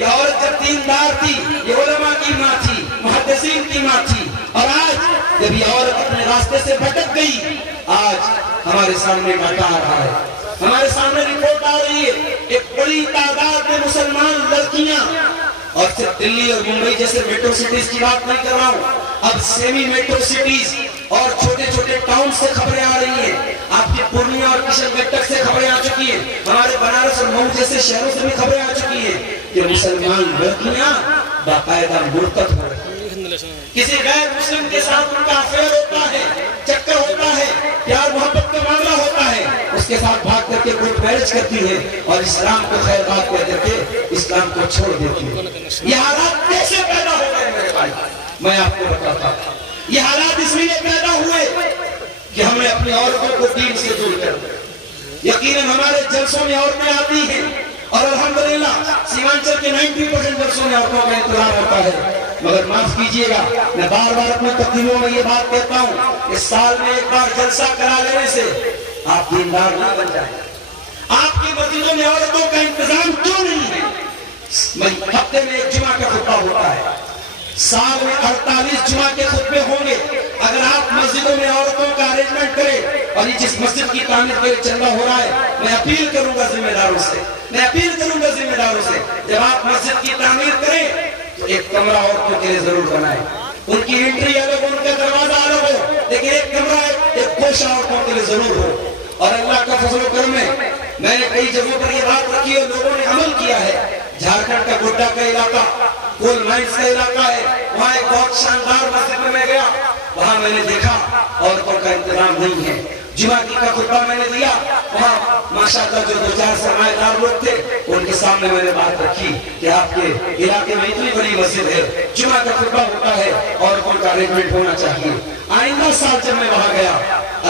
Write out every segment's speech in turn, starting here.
یہ عورت جب دیندار تھی، یہ علماء کی ماں تھی، محدثین کی ماں تھی، اور آج جب یہ عورت اپنے راستے سے بھٹک گئی، آج ہمارے سامنے ڈاٹا آ رہا ہے، ہمارے سامنے رپورٹ آ رہی ہے، ایک بڑی تعداد میں مسلمان لڑکیاں، اور صرف دلی اور ممبئی جیسے میٹرو سٹیز کی بات نہیں کر رہا ہوں، اب سیمی میٹرو سٹیز اور چھوٹے چھوٹے ٹاؤن سے خبریں آ رہی ہیں، آپ کی پورنیا اور کشن گنج تک سے خبریں آ چکی ہیں، ہمارے بنارس اور مئو جیسے شہروں سے بھی خبریں آ چکی ہیں کہ مسلمان لڑکیاں باقاعدہ مرتد ہو رہی ہیں، کسی غیر مسلم کے ساتھ ان کا افیئر ہوتا ہے، چکر ہوتا ہے، پیار محبت کا معاملہ ہوتا ہے، اس کے ساتھ بھاگ کر کے کورٹ میرج کرتی ہے اور اسلام کو خیر بات کہہ کر کے اسلام کو چھوڑ دیتی ہے۔ یہ حالات کیسے پیدا ہو گئے میرے بھائی؟ میں آپ کو بتاتا ہوں، یہ حالات اس لیے پیدا ہوئے کہ ہم نے اپنی عورتوں کو دین سے دور کر دیا۔ یقیناً ہمارے جلسوں میں عورتیں آتی ہیں اور الحمدللہ سیمانچل کے 90% جلسوں میں عورتوں کا انتظام ہوتا ہے، مگر معاف کیجئے گا، میں بار بار اپنی تقریروں میں یہ بات کہتا ہوں کہ سال میں ایک بار جلسہ کرا لینے سے آپ دیندار نہ بن جائیں۔ آپ کی مسجدوں میں عورتوں کا انتظام کیوں نہیں ہے؟ ہفتے میں ایک جمعہ کا خطبہ ہوتا ہے، سال میں 48 جمعہ کے خطبے ہوں گے، اگر آپ مسجدوں میں عورتوں کا ارینجمنٹ کریں، اور یہ جس مسجد کی تعمیر کے لیے چندہ ہو رہا ہے، میں اپیل کروں گا ذمہ داروں سے، جب آپ مسجد کی تعمیر کریں تو ایک کمرہ عورتوں کے لیے ضرور بنائیں، ان کی انٹری الگ ہو، ان کا دروازہ الگ ہو، لیکن ایک کمرہ ایک گوشہ عورتوں کے لیے ضرور ہو۔ اور اللہ کا فضل و کرم ہے، میں نے کئی جگہوں پر یہ بات رکھی اور لوگوں نے عمل کیا ہے۔ جھارکھنڈ کا گڈا کا علاقہ، کول مائنس کا علاقہ ہے، وہاں ایک بہت شاندار مسجد میں گیا، وہاں میں نے دیکھا عورتوں کا انتظام نہیں ہے۔ جمعہ کا خطبہ میں نے دیا، وہاں ماشاءاللہ جو 2-4 سرمایہ دار لوگ تھے ان کے سامنے میں نے بات رکھی کہ آپ کے علاقے میں اتنی بڑی مسجد ہے، جمعہ کا خطبہ ہوتا ہے، عورتوں کا ارینجمنٹ ہونا چاہیے۔ آئندہ سال جب میں وہاں گیا،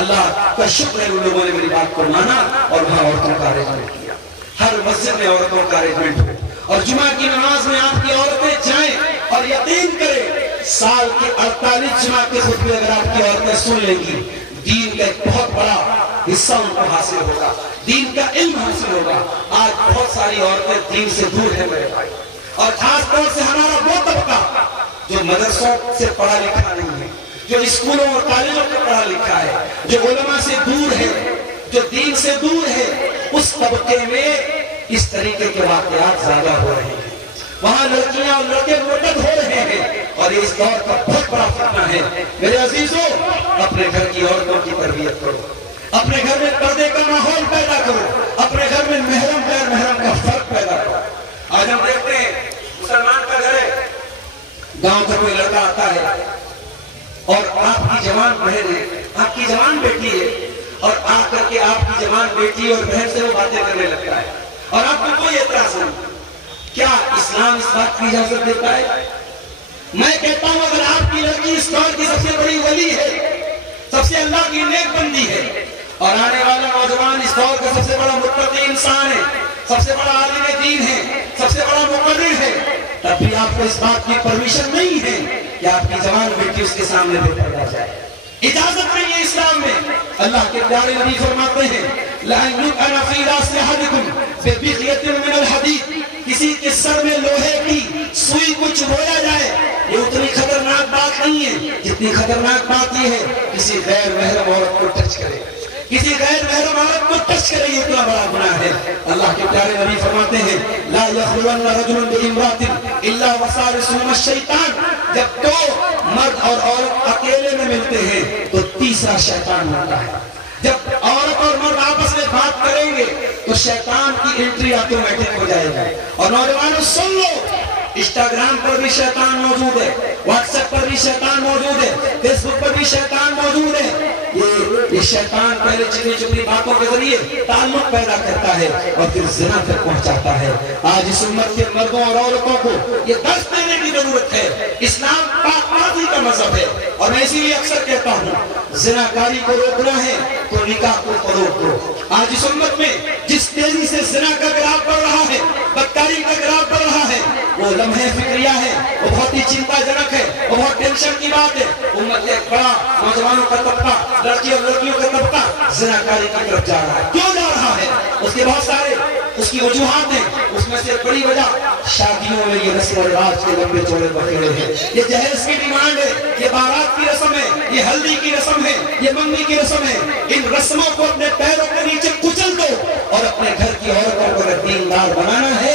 اللہ کا شکر ہے ان لوگوں نے میری بات کو مانا اور وہاں عورتوں کا ارینجمنٹ کیا، ہر مسجد میں عورتوں کا ارینجمنٹ ہو، اور جمعہ کی نماز میں آپ کی عورتیں جائیں، اور یقین کریں سال کے 48 جمعہ کے خطبے اگر آپ کی عورتیں سن لیں گی، دین کا ایک بہت بڑا حصہ ان کو حاصل ہوگا، دین کا علم حاصل ہوگا۔ آج بہت ساری عورتیں دین سے دور ہیں میرے بھائی، اور خاص طور سے ہمارا وہ طبقہ جو مدرسوں سے پڑھا لکھا نہیں ہے، جو اسکولوں اور کالجوں میں پڑھا لکھا ہے، جو علماء سے دور ہے، جو دین سے دور ہے، اس طبقے میں اس طریقے کے واقعات زیادہ ہو رہے ہیں، وہاں لڑکیاں اور لڑکے مرتد ہو رہے ہیں، اور یہ اس دور کا بہت بڑا فتنہ ہے۔ میرے عزیزوں، اپنے گھر کی عورتوں کی تربیت کرو، اپنے گھر میں پردے کا ماحول پیدا کرو، اپنے گھر میں محرم غیر محرم کا فرق پیدا کرو۔ آج ہم دیکھتے ہیں مسلمان کا گھر ہے، گاؤں کا کوئی لڑکا آتا ہے اور آپ کی جوان بہن ہے، آپ کی جوان بیٹی ہے، اور آ کر کے آپ کی جوان بیٹی اور بہن سے وہ باتیں کرنے لگتا ہے، اور آپ کو کوئی اعتراض نہیں۔ کیا اسلام اس بات کی اجازت دیتا ہے؟ میں کہتا ہوں اگر آپ کی لڑکی اس دور کی سب سے بڑی ولی ہے، سب سے اللہ کی نیک بندی ہے، اور آنے والا نوجوان اس دور کا سب سے بڑا متقی انسان ہے، سب سے بڑا عالم دین ہے، سب سے بڑا مقرر ہے، تب بھی آپ کو اس بات کی پرمیشن نہیں ہے کہ آپ کی جوان بیٹی اس کے سامنے بے پردہ جائے، اجازت نہیں ہے اسلام میں۔ اللہ کے پیارے نبی فرماتے ہیں لَأَن يُقْعَنَ فِي رَأْسِ أَحَدِكُمْ بِبِغْيَةٍ مِّنَ الْحَدِيدِ، کسی کے سر میں لوہے کی سوئی کو چبھویا جائے، یہ اتنی خطرناک بات نہیں ہے جتنی خطرناک بات یہ ہے کسی غیر محرم عورت کو ٹچ کرے، کسی غیر محرم عورت کو ٹچ کرے، یہ اتنا بڑا گناہ ہے۔ اللہ کے پیارے نبی فرماتے ہیں لا يخلون رجل بامرأة الا وثالثهما الشیطان، جب دو مرد اور عورت اکیلے میں ملتے ہیں تو تیسرا شیطان ہوتا ہے، جب عورت اور مرد آپس میں بات کریں گے تو شیطان کی انٹری آٹومیٹک ہو جائے گا۔ اور نوجوانوں سن لو، انسٹاگرام پر بھی شیطان موجود ہے، واٹس ایپ پر بھی شیطان موجود ہے، فیس بک پر بھی شیطان موجود ہے۔ یہ شیطان پہلے چنی چپنی باتوں کے ذریعے تعلق پیدا کرتا ہے اور پھر زنا تک پہنچاتا ہے۔ آج اس امت کے مردوں اور عورتوں کو یہ درس دینے کی ضرورت ہے۔ اسلام پاک بازی کا مذہب ہے، اور میں اسی لیے اکثر کہتا ہوں زناکاری کو روکنا ہے تو نکاح کو فروغ دو۔ آج اس امت میں جس تیزی سے زنا کا گراف بڑھ رہا ہے، بدکاری کا گراف بڑھ رہا ہے، وہ لمحے فکریہ ہے، وہ بہت ہی چنتا جنک ہے، وہ بہت ٹینشن کی بات ہے۔ امت ایک بڑا نوجوانوں کا طبقہ، لڑکی اور لڑکیوں کا طبقہ زناکاری کی طرف جا رہا ہے۔ کیوں جا رہا ہے؟ اس کے بہت سارے اس کی وجوہات ہیں، اس میں سے بڑی وجہ شادیوں میں یہ رسم و رواج کے لمبے چوڑے بکھیڑے ہیں، یہ جہیز کی ڈیمانڈ ہے، یہ بارات کی رسم ہے، یہ ہلدی کی رسم ہے، یہ منگنی کی رسم ہے۔ ان رسموں کو اپنے پیروں کے نیچے کچل دو اور اپنے گھر کی عورتوں کو اگر دیندار بنانا ہے،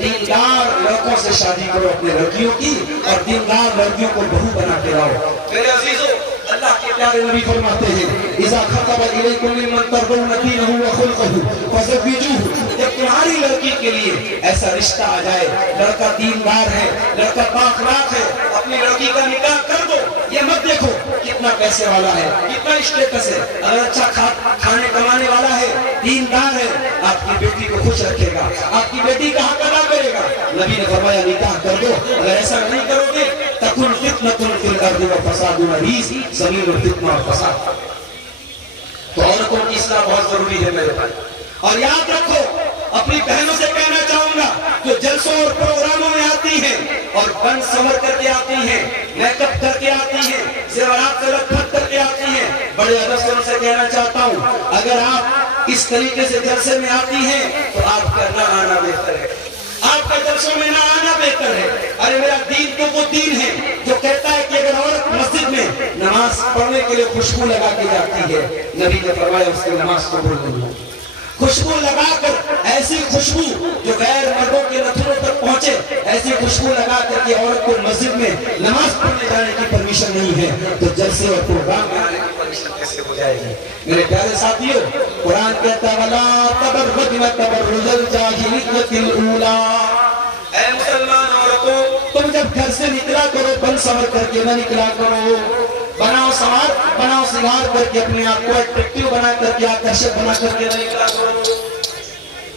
دیندار لڑکوں سے شادی کرو اپنے لڑکیوں کی، اور دیندار لڑکیوں کو بہو بنا کے لاؤ۔ میرے عزیزو، اللہ کے پیارے نبی فرماتے ہیں اذا خطب الیکم ممن ترضون دینہ وخلقہ فزوجوہ، جب تمہاری لڑکی کے لیے ایسا رشتہ آ جائے، لڑکا دیندار ہے، لڑکا بااخلاق ہے، اپنی لڑکی کا نکاح کر دو۔ یہ مت دیکھو کتنا پیسے والا ہے، کتنا اسٹیٹس ہے، اگر اچھا کھانے کمانے والا ہے، دیندار ہے، آپ کی بیٹی کو خوش رکھے گا، آپ کی بیٹی کا حق ادا کرے گا۔ نبی نے فرمایا نکاح کر دو، اگر ایسا نہیں کرو گے تکن فتنۃ فی الارض وفساد عریض، زمین میں فتنہ اور فساد۔ تو عورتوں کی اصلاح بہت ضروری ہے میرے بھائی، اور یاد رکھو اپنی بہنوں سے کہنا چاہوں گا جو جلسوں اور پروگراموں میں آتی ہیں اور بن سمر کر کے آتی ہیں، میک اپ کر کے آتی ہیں، زیورات سے لٹ پٹ کر کے آتی ہیں، بڑے ادب سے ان سے کہنا چاہتا ہوں اگر آپ اس طریقے سے جلسے میں آتی ہیں تو آپ کا نہ آنا بہتر ہے، آپ کا جلسوں میں نہ آنا بہتر ہے۔ ارے میرا دین تو وہ دین ہے جو کہتا ہے کہ اگر عورت مسجد میں نماز پڑھنے کے لیے خوشبو لگا کے جاتی ہے، نبی نے فرمایا اس کی نماز قبول نہیں ہوگی۔ خوشبو لگا کر ایسی خوشبو جو غیر مردوں کے نتھنوں تک پہنچے، ایسی خوشبو لگا کر کہ عورت کو مسجد میں نماز پڑھنے جانے کی پرمیشن نہیں ہے، تو جلسے اور پروگرام میں آنے کی پرمیشن کیسے ہو جائے گی؟ میرے پیارے ساتھیوں، قرآن کہتا ہے وَلَا تَبَرَّجْنَ تَبَرُّجَ الْجَاهِلِيَّةِ الْأُولَىٰ، اے مسلمان عورتوں تم جب گھر سے نکلا کرو بن سنور کر کے نہ نکلا کرو، بناؤ سنوار کر کے اپنے آپ کو اٹریکٹیو بنا کر کے آکرشک بنا کر کے نہ نکلا کرو۔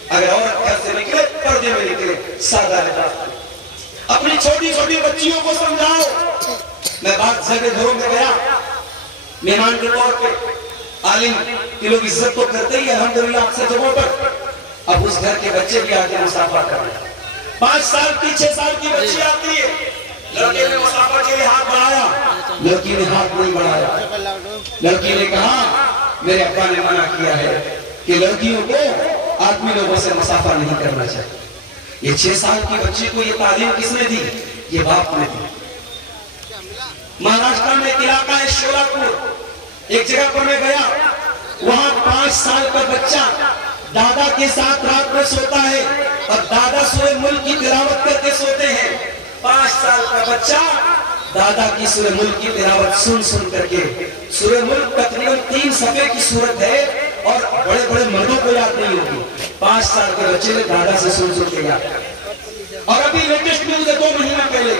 اگر عورت گھر سے نکلے پردے میں نکلے، سادہ لباس۔ اپنی چھوٹی چھوٹی بچیوں کو سمجھاؤ۔ میں بات جگہ گھروں میں گیا مہمان کے طور پہ، عالم کے لوگ عزت تو کرتے ہی الحمدللہ اکثر جگہوں پر، اب اس گھر کے بچے بھی آگے مسافہ کر رہے ہیں، 5 سال کی 6 سال کی بچی آتی ہے، لڑکے نے مسافہ کے لیے ہاتھ بڑھایا، لڑکی نے ہاتھ نہیں بڑھایا، لڑکی نے کہا میرے ابا نے منع کیا ہے کہ لڑکیوں کو آدمی لوگوں سے مسافہ نہیں کرنا چاہیے۔ یہ 6 سال کی بچی کو یہ تعلیم کس نے دی؟ یہ باپ نے دی۔ مہاراشٹر میں ایک علاقہ ہے شولاپور، ایک جگہ پر میں گیا، وہاں 5 سال کا بچہ دادا کے ساتھ رات میں سوتا ہے اور دادا سورہ ملک کی تلاوت کر کے سوتے ہیں۔ 5 سال کا بچہ دادا کی سورہ ملک کی تلاوت سن کر کے، سورہ ملک تقریباً 3 صفحے کی سورت ہے اور بڑے بڑے مردوں کو یاد نہیں ہوگی، 5 سال کے بچے نے دادا سے سن کے یاد کیا۔ اور ابھی لیٹسٹ نیوز ہے 2 مہینہ پہلے،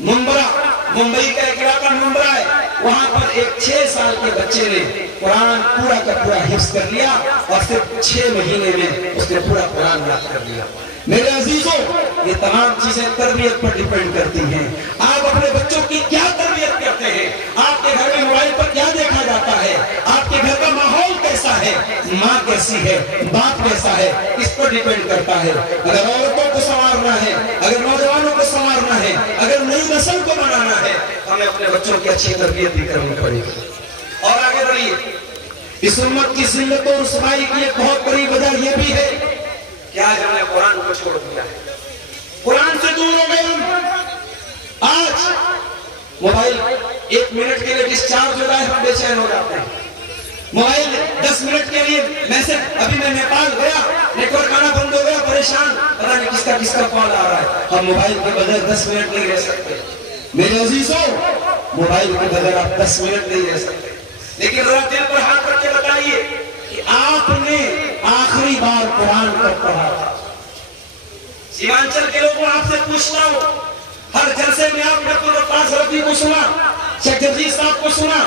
ممبئی کا ایک علاقہ ممبرا ہے، وہاں پر ایک 6 سال کے بچے نے قرآن پورا کا پورا حفظ کر لیا اور صرف 6 مہینے میں اس نے پورا قرآن یاد کر لیا۔ میرے عزیزوں، یہ تمام چیزیں تربیت پر ڈیپینڈ کرتی ہیں۔ آپ اپنے بچوں کی کیا تربیت کرتے ہیں؟ آپ کے گھر میں موبائل پر کیا دیکھا جاتا ہے؟ آپ کے گھر کا ماحول کیسا ہے؟ ماں کیسی ہے؟ باپ کیسا ہے؟ اس پر ڈیپینڈ کرتا ہے۔ اگر عورتوں کو سنوارنا ہے، اگر نوجوانوں کو سنوارنا ہے، اگر نئی نسل کو بنانا ہے، ہمیں اپنے بچوں کی اچھی تربیت بھی کرنی پڑے گی۔ اور آگے بڑھیے، اس امت کی ذلت اور رسوائی کی ایک بہت بڑی وجہ یہ بھی ہے کہ آج ہم نے قرآن کو چھوڑ دیا ہے، قرآن سے دور ہو گئے ہم۔ آج موبائل 1 منٹ کے لیے ڈسچارج ہو جائے ہم بے چین ہو جاتے ہیں، موبائل 10 منٹ کے لیے میسج، ابھی میں نیپال گیا نیٹ ورک آنا بند ہو گیا، پریشان، پتہ نہیں کس کا کال آ رہا ہے، ہم موبائل کے بغیر 10 منٹ نہیں رہ سکتے۔ میرے عزیزوں، موبائل کے بغیر آپ 10 منٹ نہیں رہ سکتے، لیکن ذرا دل پر ہاتھ رکھ کے بتائیے کہ آپ نے آخری بار قرآن کب پڑھا تھا؟ سیمانچل کے لوگوں آپ سے پوچھتا ہوں، ہر جلسے میں آپ نے عبد الرفاق رضوی کو سنا، شیخ جگجیت صاحب کو سنا،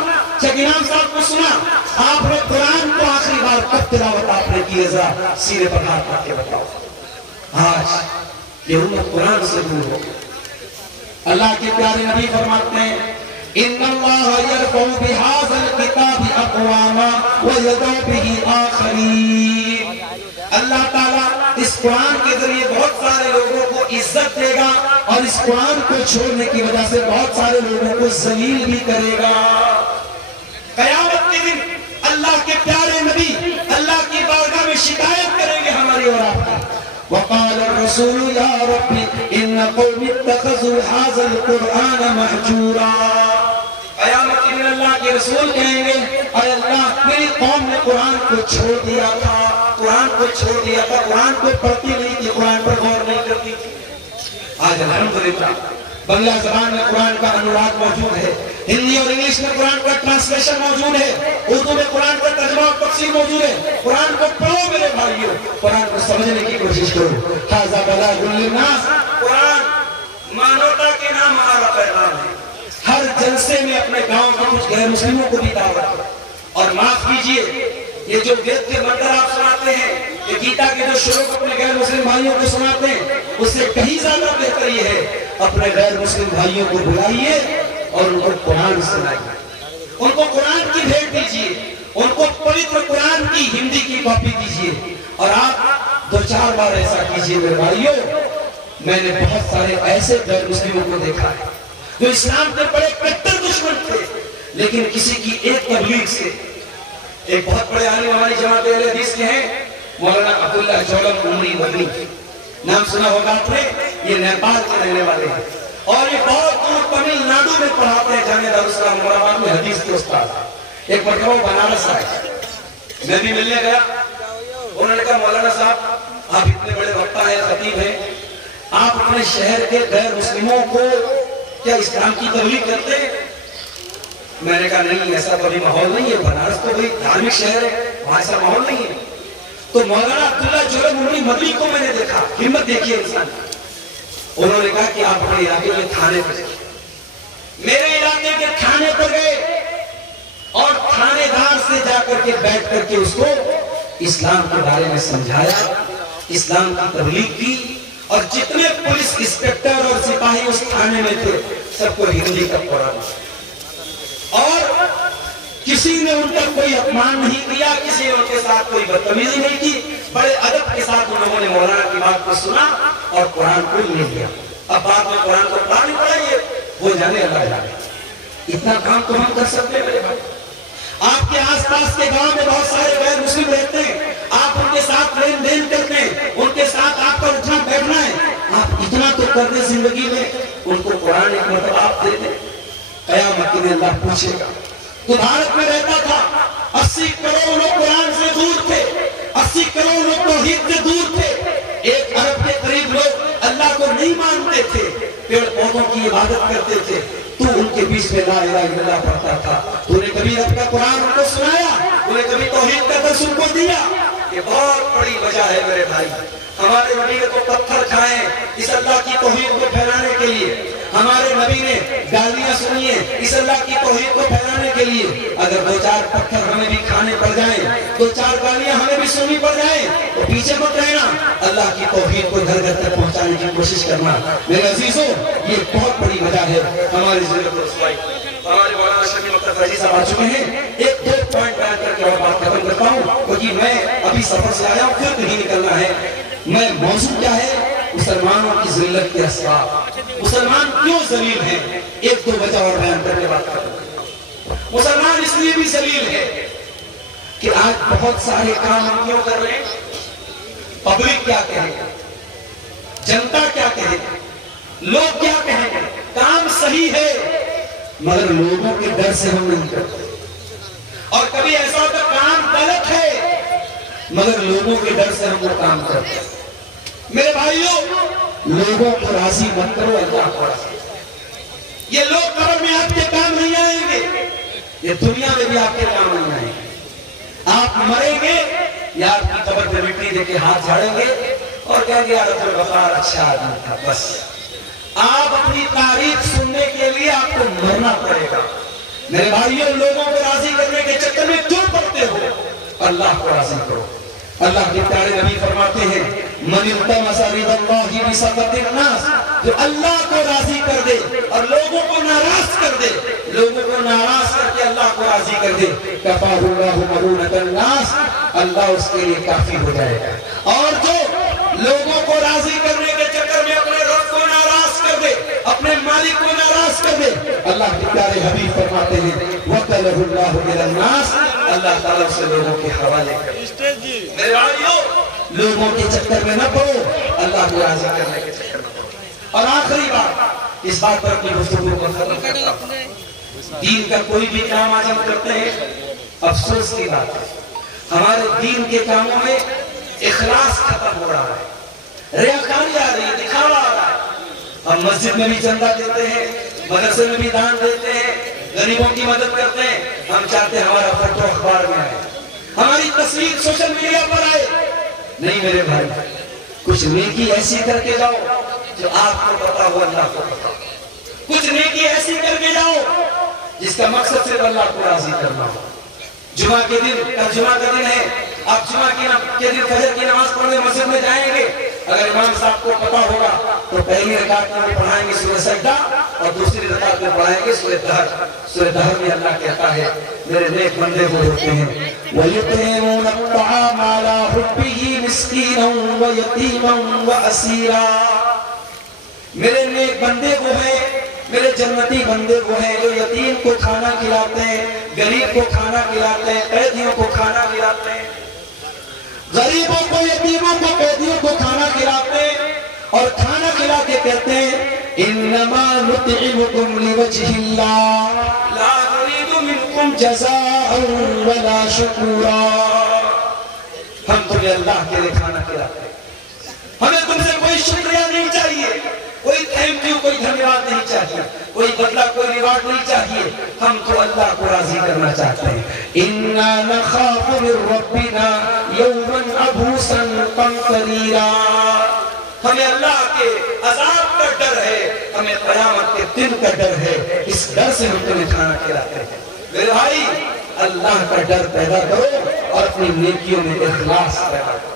شیخ امام صاحب کو سنا، آپ نے قرآن کو آخری بار کب تلاوت آپ نے کی؟ ذرا سینے پر ہاتھ رکھ کے بتاؤ۔ آج یہ امت قرآن سے دور ہو، اللہ کے پیارے نبی فرماتے ہیں ان اللہ یرفع بہذا الکتاب اقواما ویضع بہ آخرین، اللہ تعالیٰ اس قرآن کے ذریعے بہت سارے لوگوں کو عزت دے گا اور اس قرآن کو چھوڑنے کی وجہ سے بہت سارے لوگوں کو ذلیل بھی کرے گا۔ قیامت کے دن اللہ کے پیارے نبی اللہ کی بارگاہ میں شکایت کریں گے ہماری اور آپ کی، الرسول یا ربی ان قوم اتخذوا هذا القرآن مہجورا۔ قیامت کے دن اللہ کے رسول کہیں گے اے اللہ میری قوم نے قرآن کو چھوڑ دیا تھا، قرآن کو چھوڑ دیا تھا، قرآن کو پڑھتی نہیں تھی، قرآن پر غور نہیں کرتی تھی۔ آج الحمدللہ بنگلہ زبان میں قرآن کا انواد موجود ہے، ہندی اور انگلش میں قرآن کا ٹرانسلیشن موجود ہے، اردو میں قرآن کا ترجمہ اور تفسیر موجود ہے۔ قرآن کو پڑھو میرے بھائیوں، قرآن کو سمجھنے کی کوشش کرو۔ ھذا بلاغ للناس، قرآن مانوتا کے نام ہمارا پیغام ہے۔ ہر جلسے میں اپنے گاؤں کے کچھ غیر مسلموں کو بھی دعوت، اور معاف کیجئے یہ جو وید کے منتر آپ سناتے ہیں، یہ گیتا کے جو شلوک اپنے غیر مسلم بھائیوں کو سناتے ہیں، اس سے کہیں زیادہ بہتر یہ ہے اپنے غیر مسلم بھائیوں کو بلائیے اور ان کو قرآن سنائیے، ان کو قرآن کی بھیٹ دیجئے، ان کو پوتر قرآن کی ہندی کی کاپی دیجئے۔ اور آپ 2-4 بار ایسا کیجئے میرے بھائیوں۔ میں نے بہت سارے ایسے غیر مسلموں کو دیکھا ہے جو اسلام کے بڑے کٹر دشمن تھے، لیکن کسی کی ایک تبلیغ سے، ایک بہت بڑے عالم ہماری جماعت اہل حدیث کے ہیں مولانا عبداللہ جولم عمری مدنی، نام سنا ہوگا آپ نے، یہ نیپال کے رہنے والے ہیں اور یہ بہت دور تمل ناڈو میں پڑھاتے ہیں، جامعہ دارالاسلام مرآباد میں حدیث کے استاد۔ ایک مرتبہ بنارس آئے، میں بھی ملنے گیا، انہوں نے کہا مولانا صاحب آپ اتنے بڑے وقتہ ہیں، خطیب ہیں، آپ اپنے شہر کے غیر مسلموں کو کیا اسلام کی تبلیغ کرتے ہیں؟ میں نے کہا نہیں ایسا کبھی ماحول نہیں ہے، بنارس تو بھئی دھارمک شہر ہے، وہاں ایسا ماحول نہیں ہے۔ تو مولانا عبداللہ جولم عمری مدنی کو میں نے دیکھا، ہمت دیکھیے انسان، انہوں نے کہا کہ آپ اپنے علاقے کے تھانے پر گئے، میرے علاقے کے تھانے پر گئے اور تھانے دار سے جا کر کے بیٹھ کر کے اس کو اسلام کے بارے میں سمجھایا، اسلام کی تبلیغ کی، اور جتنے پولیس انسپکٹر اور سپاہی اس تھانے میں تھے سب کو ہندی کا قرآن، اور کسی نے ان پر کوئی اپمان نہیں کیا، کسی نے ان کے ساتھ کوئی بدتمیزی نہیں کی، بڑے ادب کے ساتھ انہوں نے مولانا کی بات کو سنا اور قرآن کو لے لیا۔ اب بعد میں قرآن کو پڑھا نہیں پڑا، یہ وہ جانے اللہ جانے، اتنا کام تو ہم کر سکتے ہیں میرے بھائی۔ آپ کے آس پاس کے گاؤں میں بہت سارے غیر مسلم رہتے ہیں، آپ ان کے ساتھ لین دین کرتے ہیں، ان کے ساتھ آپ کا اٹھنا بیٹھنا ہے، آپ اتنا تو کر دیں زندگی میں، ان کو قرآن ایک مرتبہ آپ دے دیں، قیامت کے دن اللہ پوچھے گا۔ تو بھارت میں رہتا تھا، 80 کروڑ لوگ قرآن سے دور تھے، 80 کروڑ لوگ توحید سے دور تھے، 1 ارب کے قریب لوگ اللہ کو نہیں مانتے تھے، پیڑ پودوں کی عبادت کرتے تھے، تو ان کے بیچ میں لا الہ الا اللہ پڑھتا تھا، تو نے کبھی رب کا قرآن ان کو سنایا، تو نے کبھی توحید کا درس ان کو دیا؟ یہ بہت بڑی وجہ ہے میرے بھائی۔ ہمارے نبی نے تو پتھر کھائے اس اللہ کی توحید کو پھیلانے کے لیے، ہمارے نبی نے گالیاں سنی ہیں اس اللہ کی توحید کو پھیلانے کے لیے۔ اگر 2-4 پتھر ہمیں بھی کھانے پڑ جائیں، 2-4 گالیاں ہمیں بھی سننی پڑ جائیں، تو پیچھے مت رہنا، اللہ کی توحید کو گھر گھر تک پہنچانے کی کوشش کرنا۔ میرے عزیزوں، یہ بہت بڑی وجہ ہے ہماری ضرورت رسوائی۔ ہمارے مولانا شفیع مختار فیضی صاحب آ چکے ہیں، 1-2 پوائنٹ بیان کر کے اور بات ختم کرتا ہوں، کیونکہ میں ابھی سفر سے آیا ہوں، پھر کہیں نکلنا ہے۔ میں موضوع کیا ہے؟ مسلمانوں کی ذلت کے اسباب، مسلمان کیوں ذلیل ہیں، 1-2 وجہ اور بیان کرنے بات کروں۔ مسلمان اس لیے بھی ذلیل ہے کہ آج بہت سارے کام ہم کیوں کر رہے ہیں؟ پبلک کیا کہے گا، جنتا کیا کہے گا، لوگ کیا کہیں گے؟ کام صحیح ہے مگر لوگوں کے ڈر سے ہم نہیں کرتے، اور کبھی ایسا ہوتا کام غلط ہے مگر لوگوں کے ڈر سے ہم وہ کام کرتے ہیں۔ میرے بھائیوں، لوگوں کو راضی مت کرو، اللہ کو راضی۔ یہ لوگ قبر میں آپ کے کام نہیں آئیں گے، یہ دنیا میں بھی آپ کے کام نہیں آئیں گے۔ آپ مریں گے یا آپ کی قبر پہ مٹی دے کے ہاتھ جھاڑیں گے اور کہیں گے عبد الغفار اچھا آدمی تھا، بس۔ آپ اپنی تاریخ سننے کے لیے آپ کو مرنا پڑے گا۔ میرے بھائیوں، لوگوں کو راضی کرنے کے چکر میں کیوں پڑتے ہو؟ اللہ کو راضی کرو۔ اللہ کے پیارے نبی فرماتے ہیں من التمس رضا اللہ بسخط الناس، جو اللہ کو راضی کر دے اور لوگوں کو ناراض کر دے، لوگوں کو ناراض کر کے اللہ کو راضی کر دے، کفاہ اللہ مؤونۃ الناس، اللہ اس کے لیے کافی ہو جائے گا۔ اور جو لوگوں کو راضی کرنے کے چکر میں اپنے رب کو ناراض کر دے، اپنے مالک کو ناراض کر دے، اللہ کے پیارے حبیب فرماتے ہیں وَكَلَهُ اللَّهُ إِلَى النَّاسِ، اللہ تعالیٰ سے لوگوں کے حوالے کر۔ میرے بھائیوں، لوگوں کے چکر میں نہ پڑو، اللہ کو راضی کرنے کے چکر میں پڑو۔ اور آخری بات، اس بات پر اپنی گفتگو کو ختم کرتا ہوں، دین کا کوئی بھی کام آج ہم کرتے ہیں، افسوس کی بات ہے ہمارے دین کے کاموں میں اخلاص ختم ہو رہا ہے، ریاکاری آ رہی ہے، دکھاوا آ رہا ہے۔ ہم مسجد میں بھی چندہ دیتے ہیں، مدرسے میں بھی دان دیتے ہیں، غریبوں کی مدد کرتے ہیں، ہم چاہتے ہیں ہمارا فوٹو اخبار میں آئے، ہماری تصویر سوشل میڈیا پر آئے۔ نہیں میرے بھائی، کچھ نیکی ایسی کر کے جاؤ جو آپ کو پتا ہو، اللہ کو پتا ہو۔ کچھ نیکی ایسی کر کے جاؤ جس کا مقصد صرف اللہ کو راضی کرنا ہو۔ جمعہ کے دن، کل جمعہ کا دن ہے، آپ جمعہ کے دن فجر کی نماز پڑھنے مسجد میں جائیں گے، اگر امام صاحب کو پتا ہوگا تو پہلی رکعت میں پڑھائیں گے سورہ سجدہ اور دوسری رکعت میں پڑھائیں گے سورہ دہر۔ سورہ دہر میں اللہ کہتا ہے میرے نیک بندے وہ ہوتے ہیں وَيُطْعِمُونَ الطَّعَامَ عَلَىٰ حُبِّهِ مِسْكِينًا وَيَتِيمًا وَأَسِيرًا۔ میرے نیک بندے وہ ہیں، میرے جنتی بندے وہ ہیں جو یتیم کو کھانا کھلاتے ہیں، غریب کو کھانا کھلاتے ہیں، قیدیوں کو کھانا کھلاتے ہیں، غریبوں کو، یتیموں کو، قیدیوں کو کھانا کھلاتے ہیں، اور کھانا کھلا کے کہتے ہیں انما نطعمکم لوجہ اللہ لا نريد منکم جزاء ولا شکورا۔ ہم تمہیں اللہ کے لیے کھانا کھلاتے ہیں، ہمیں تم سے کوئی شکریہ نہیں چاہیے، کوئی تھینک یو، کوئی دھنیواد نہیں چاہیے، کوئی بدلہ، کوئی ریوارڈ نہیں چاہیے، ہم تو اللہ کو راضی کرنا چاہتے ہیں۔ اِنَّا نَخَافُ مِن رَبِّنَا يَوْمًا عَبُوسًا قَمْطَرِيرًا۔ ہمیں اللہ کے عذاب کا ڈر ہے، ہمیں قیامت کے دن کا ڈر ہے، اس ڈر سے ہم تمہیں کھانا کھلاتے ہیں۔ میرے بھائی، اللہ کا ڈر پیدا کرو اور اپنی نیکیوں میں اخلاص پیدا کرو۔